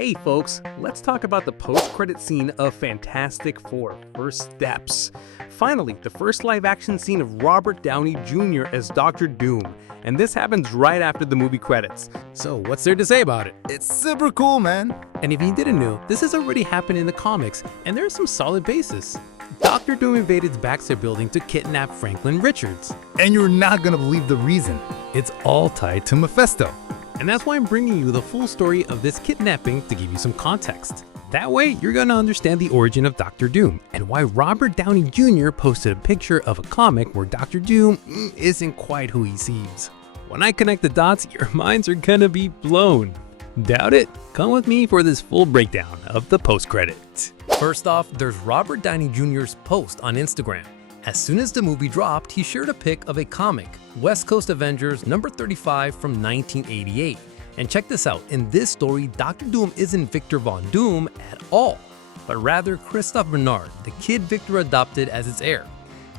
Hey folks, let's talk about the post-credit scene of Fantastic Four: First Steps. Finally, the first live-action scene of Robert Downey Jr. as Doctor Doom, and this happens right after the movie credits. So what's there to say about it? It's super cool, man. And if you didn't know, this has already happened in the comics, and there's some solid basis. Doctor Doom invaded Baxter Building to kidnap Franklin Richards. And you're not gonna believe the reason. It's all tied to Mephisto. And that's why I'm bringing you the full story of this kidnapping to give you some context. That way, you're gonna understand the origin of Doctor Doom and why Robert Downey Jr. posted a picture of a comic where Doctor Doom isn't quite who he seems. When I connect the dots, your minds are gonna be blown. Doubt it? Come with me for this full breakdown of the post-credits. First off, there's Robert Downey Jr.'s post on Instagram. As soon as the movie dropped, he shared a pic of a comic, West Coast Avengers number 35 from 1988. And check this out, in this story, Dr. Doom isn't Victor Von Doom at all, but rather Christophe Bernard, the kid Victor adopted as his heir.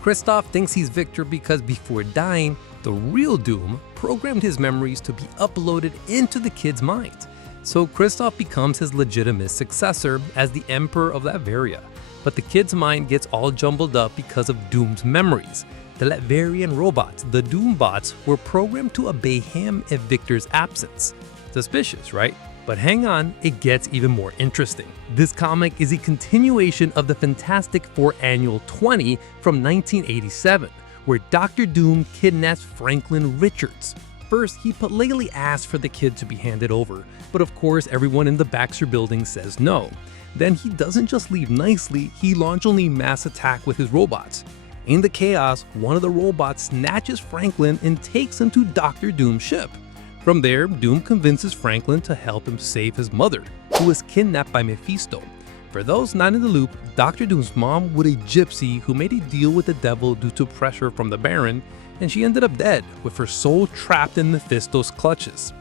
Christophe thinks he's Victor because before dying, the real Doom programmed his memories to be uploaded into the kid's mind. So Christophe becomes his legitimate successor as the Emperor of Latveria. But the kid's mind gets all jumbled up because of Doom's memories. The Latverian robots, the Doombots, were programmed to obey him in Victor's absence. Suspicious, right? But hang on, it gets even more interesting. This comic is a continuation of the Fantastic Four Annual 20 from 1987, where Dr. Doom kidnaps Franklin Richards. First, he politely asks for the kid to be handed over, but of course everyone in the Baxter Building says no. Then he doesn't just leave nicely, he launches a mass attack with his robots. In the chaos, one of the robots snatches Franklin and takes him to Dr. Doom's ship. From there, Doom convinces Franklin to help him save his mother, who was kidnapped by Mephisto. For those not in the loop, Dr. Doom's mom was a gypsy who made a deal with the devil due to pressure from the Baron, and she ended up dead, with her soul trapped in Mephisto's clutches.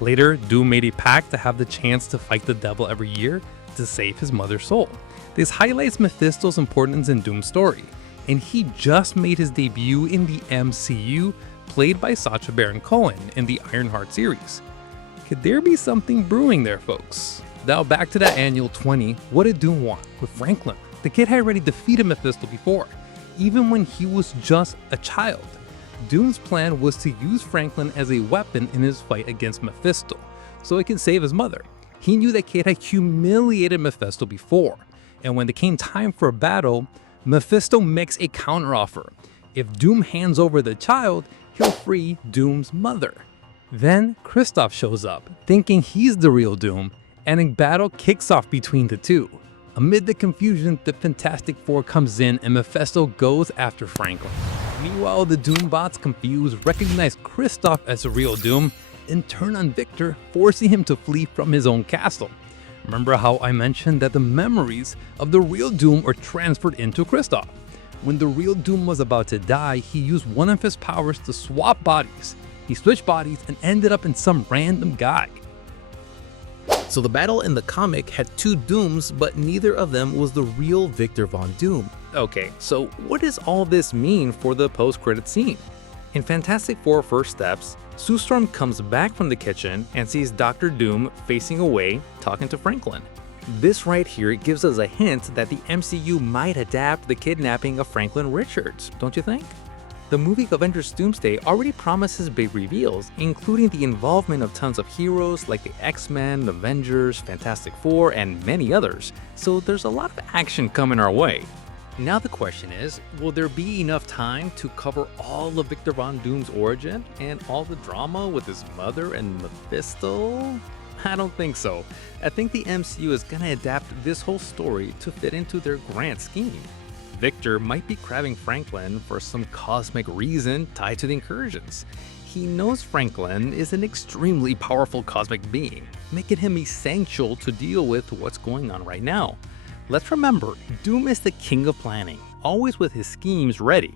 Later, Doom made a pact to have the chance to fight the devil every year to save his mother's soul. This highlights Mephisto's importance in Doom's story, and he just made his debut in the MCU, played by Sacha Baron Cohen in the Ironheart series. Could there be something brewing there, folks? Now back to that Annual 20, what did Doom want with Franklin? The kid had already defeated Mephisto before, even when he was just a child. Doom's plan was to use Franklin as a weapon in his fight against Mephisto, so he can save his mother. He knew that Kate had humiliated Mephisto before, and when it came time for a battle, Mephisto makes a counteroffer. If Doom hands over the child, he'll free Doom's mother. Then Christophe shows up, thinking he's the real Doom, and a battle kicks off between the two. Amid the confusion, the Fantastic Four comes in and Mephisto goes after Franklin. Meanwhile, the Doombots, confused, recognize Christophe as the real Doom and turn on Victor, forcing him to flee from his own castle. Remember how I mentioned that the memories of the real Doom are transferred into Christophe? When the real Doom was about to die, he used one of his powers to swap bodies. He switched bodies and ended up in some random guy. So the battle in the comic had two Dooms, but neither of them was the real Victor Von Doom. Okay, so what does all this mean for the post-credit scene? In Fantastic Four: First Steps, Sue Storm comes back from the kitchen and sees Dr. Doom facing away, talking to Franklin. This right here gives us a hint that the MCU might adapt the kidnapping of Franklin Richards, don't you think? The movie Avengers Doomsday already promises big reveals, including the involvement of tons of heroes like the X-Men, the Avengers, Fantastic Four, and many others, so there's a lot of action coming our way. Now the question is, will there be enough time to cover all of Victor Von Doom's origin and all the drama with his mother and Mephisto? I don't think so. I think the MCU is gonna adapt this whole story to fit into their grand scheme. Victor might be grabbing Franklin for some cosmic reason tied to the incursions. He knows Franklin is an extremely powerful cosmic being, making him essential to deal with what's going on right now. Let's remember, Doom is the king of planning, always with his schemes ready.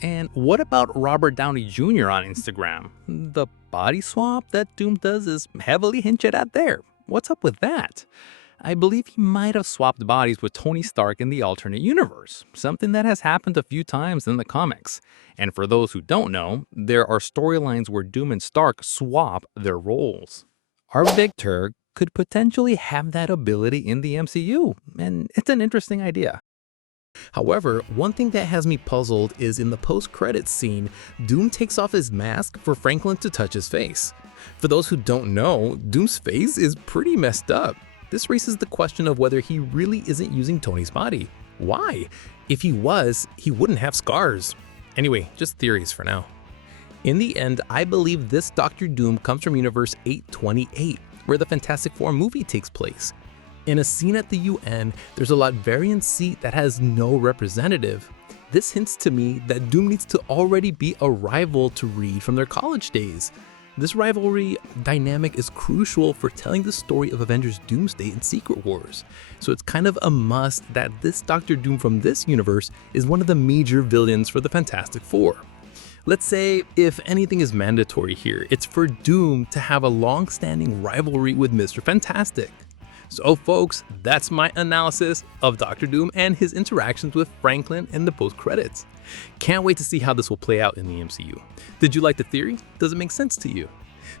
And what about Robert Downey Jr. on Instagram? The body swap that Doom does is heavily hinted at there. What's up with that? I believe he might have swapped bodies with Tony Stark in the alternate universe, something that has happened a few times in the comics. And for those who don't know, there are storylines where Doom and Stark swap their roles. Our Victor could potentially have that ability in the MCU, and it's an interesting idea. However, one thing that has me puzzled is in the post-credits scene, Doom takes off his mask for Franklin to touch his face. For those who don't know, Doom's face is pretty messed up. This raises the question of whether he really isn't using Tony's body. Why? If he was, he wouldn't have scars. Anyway, just theories for now. In the end, I believe this Doctor Doom comes from Universe 828, where the Fantastic Four movie takes place. In a scene at the UN, there's a Latverian seat that has no representative. This hints to me that Doom needs to already be a rival to Reed from their college days. This rivalry dynamic is crucial for telling the story of Avengers Doomsday and Secret Wars, so it's kind of a must that this Doctor Doom from this universe is one of the major villains for the Fantastic Four. Let's say if anything is mandatory here, it's for Doom to have a long-standing rivalry with Mr. Fantastic. So folks, that's my analysis of Doctor Doom and his interactions with Franklin in the post-credits. Can't wait to see how this will play out in the MCU. Did you like the theory? Does it make sense to you?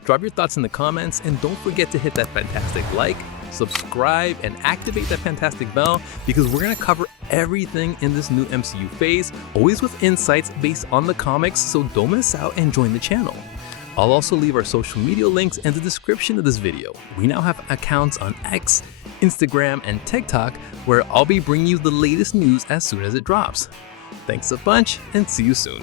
Drop your thoughts in the comments and don't forget to hit that fantastic like, subscribe, and activate that fantastic bell because we're gonna cover everything in this new MCU phase, always with insights based on the comics, so don't miss out and join the channel. I'll also leave our social media links in the description of this video. We now have accounts on X, Instagram, and TikTok where I'll be bringing you the latest news as soon as it drops. Thanks a bunch and see you soon.